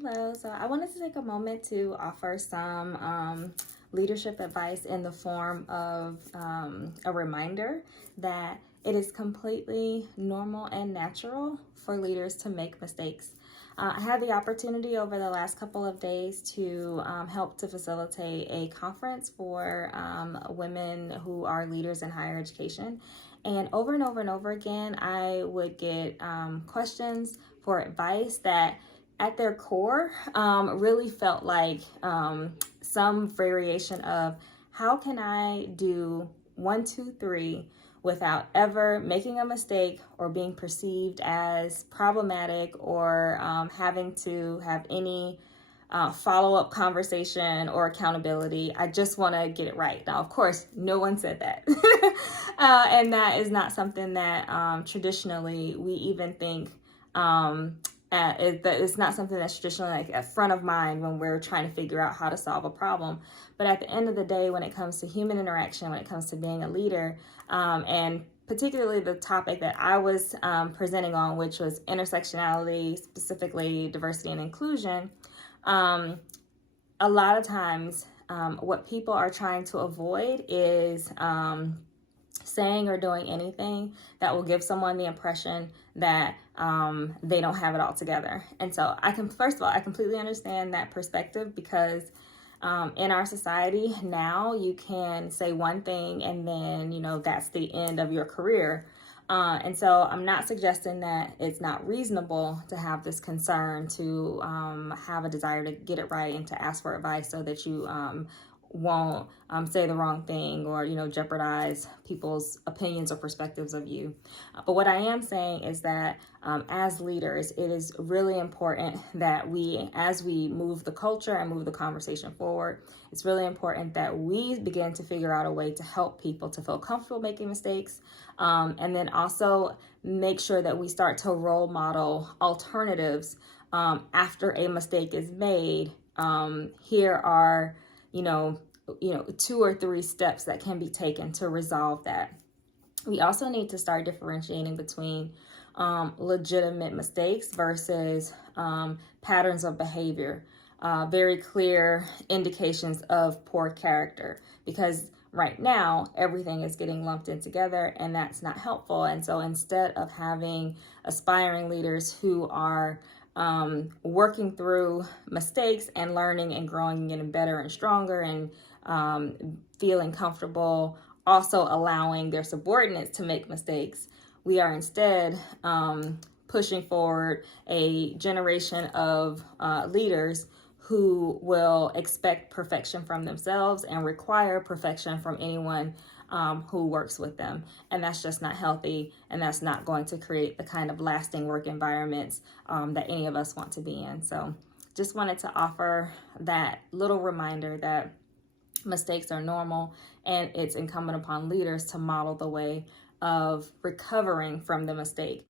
Hello. So I wanted to take a moment to offer some leadership advice in the form of a reminder that it is completely normal and natural for leaders to make mistakes. I had the opportunity over the last couple of days to help to facilitate a conference for women who are leaders in higher education. And over and over again, I would get questions for advice that at their core really felt like some variation of how can I do one, two, three without ever making a mistake or being perceived as problematic or having to have any follow-up conversation or accountability. I just want to get it right. Now, of course, no one said that. And that is not something that traditionally we even think it's not something that's traditionally like at front of mind when we're trying to figure out how to solve a problem. But at the end of the day, when it comes to human interaction, when it comes to being a leader, and particularly the topic that I was presenting on, which was intersectionality, specifically diversity and inclusion, a lot of times what people are trying to avoid is saying or doing anything that will give someone the impression that they don't have it all together. And so first of all, I completely understand that perspective because in our society now, you can say one thing and then, that's the end of your career. And so I'm not suggesting that it's not reasonable to have this concern, to have a desire to get it right and to ask for advice so that you won't say the wrong thing or, jeopardize people's opinions or perspectives of you. But what I am saying is that as leaders, it is really important that as we move the culture and move the conversation forward, it's really important that we begin to figure out a way to help people to feel comfortable making mistakes. And then also make sure that we start to role model alternatives after a mistake is made. Here are two or three steps that can be taken to resolve that. We also need to start differentiating between legitimate mistakes versus patterns of behavior, very clear indications of poor character, because right now everything is getting lumped in together and that's not helpful. And so instead of having aspiring leaders who are working through mistakes and learning and growing and getting better and stronger and feeling comfortable, also allowing their subordinates to make mistakes, we are instead pushing forward a generation of leaders who will expect perfection from themselves and require perfection from anyone who works with them. And that's just not healthy, and that's not going to create the kind of lasting work environments that any of us want to be in. So just wanted to offer that little reminder that mistakes are normal, and it's incumbent upon leaders to model the way of recovering from the mistake.